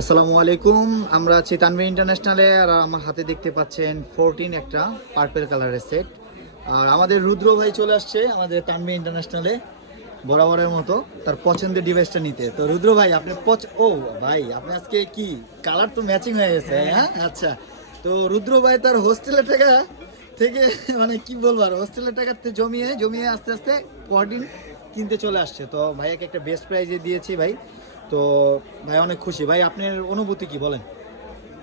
আসসালামু আলাইকুম। আমরা আছি তানভীর ইন্টারন্যাশনালে, আর আমার হাতে দেখতে পাচ্ছেন 14 একটা পার্পল কালারের সেট। আর আমাদের রুদ্র ভাই চলে আসছে আমাদের তানভীর ইন্টারন্যাশনালে বরাবরের মতো তার পছন্দের ডিভাইসটা নিতে। তো রুদ্র ভাই আপনি ও ভাই আপনি আজকে কি কালার তো ম্যাচিং হয়ে গেছে, হ্যাঁ আচ্ছা। তো রুদ্র ভাই তার হোস্টেলের টাকা থেকে মানে কি বলবো, আর হোস্টেলের টাকা জমিয়ে জমিয়ে আস্তে আস্তে 14 কিনতে চলে আসছে। তো ভাইয়াকে একটা বেস্ট প্রাইজে দিয়েছি ভাই। তো ভাই অনেক খুশি। ভাই আপনার অনুভূতি কি বলেন?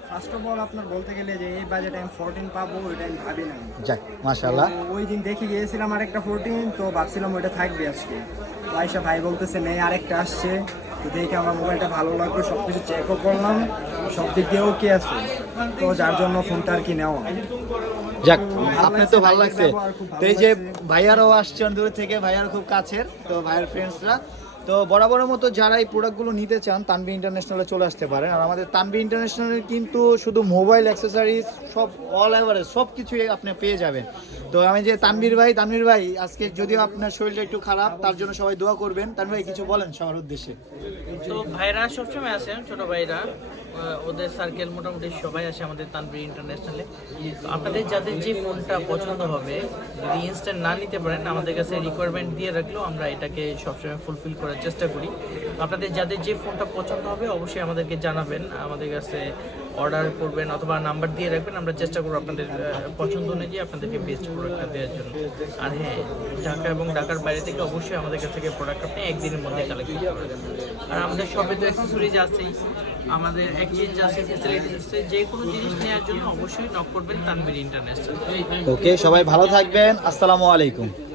ফার্স্ট অফ অল আপনার বলতে গেলে যে এই বাজেট আমি 14 পাবো ওইটা আমি ভাবি নাই। যাক মাশাআল্লাহ। ওই দিন দেখে গিয়েছিলাম আরেকটা 14, তো ভাবছিলাম ওইটা থাকবে আজকে। তো আইসা ভাই বলতেছে নেই আরেকটা আসছে, তো দেখে আমার মোবাইলটা ভালো লাগলো, সব কিছু চেকও করলাম, সব দিক দিয়েও কি আছে, তো যার জন্য ফোনটা আর কি নেওয়া। যাক আপনার তো ভালো লাগছে। খুব তো ভালো এই যে লাগছে। ভাইয়ারও আসছে দূর থেকে, ভাইয়ার খুব কাছের, তো ভাইয়ের ফ্রেন্ডসরা। তো বরাবরের মতো যারা এই প্রোডাক্টগুলো নিতে চান তানভীর ইন্টারন্যাশনালে চলে আসতে পারেন। আর আমাদের তানভীর ইন্টারন্যাশনালের কিন্তু শুধু মোবাইল অ্যাক্সেসরিজ সব অল এভারেজ সব কিছুই আপনি পেয়ে যাবেন। তো আমি যে তানভীর ভাই আজকে যদিও আপনার শরীরটা একটু খারাপ, তার জন্য সবাই দোয়া করবেন। তানভীর ভাই কিছু বলেন সবার উদ্দেশ্যে। তো ভাইরা সবসময় আসেন, ছোট ভাইরা ওদের সার্কেল মোটামুটি সবাই আসে আমাদের তানভীর ইন্টারন্যাশনালে। তো আপনাদের যাদের যে ফোনটা পছন্দ হবে, যদি ইনস্ট্যান্ট না নিতে পারেন আমাদের কাছে রিকোয়ারমেন্ট দিয়ে রাখলেও আমরা এটাকে সবসময় ফুলফিল করার চেষ্টা করি। আপনাদের যাদের যে ফোনটা পছন্দ হবে অবশ্যই আমাদেরকে জানাবেন, আমাদের কাছে অর্ডার করবেন অথবা নাম্বার দিয়ে রাখবেন, আমরা চেষ্টা করবো আপনাদের পছন্দ অনুযায়ী আপনাদেরকে বেস্ট প্রোডাক্টটা দেওয়ার জন্য। আর হ্যাঁ, ঢাকা এবং ঢাকার বাইরে থেকে অবশ্যই আমাদের কাছ থেকে প্রোডাক্ট আপনি একদিনের মধ্যে কালেক্ট করতে পারবেন। আর আমাদের শপে তো অ্যাক্সেসরিজ আছেই, আমাদের এক্সচেঞ্জ আছে, ফ্যাসিলিটিস আছে, যে কোনো জিনিস নেওয়ার জন্য অবশ্যই নক করবেন তানভীর ইন্টারন্যাশনাল। ওকে, সবাই ভালো থাকবেন। আসসালামু আলাইকুম।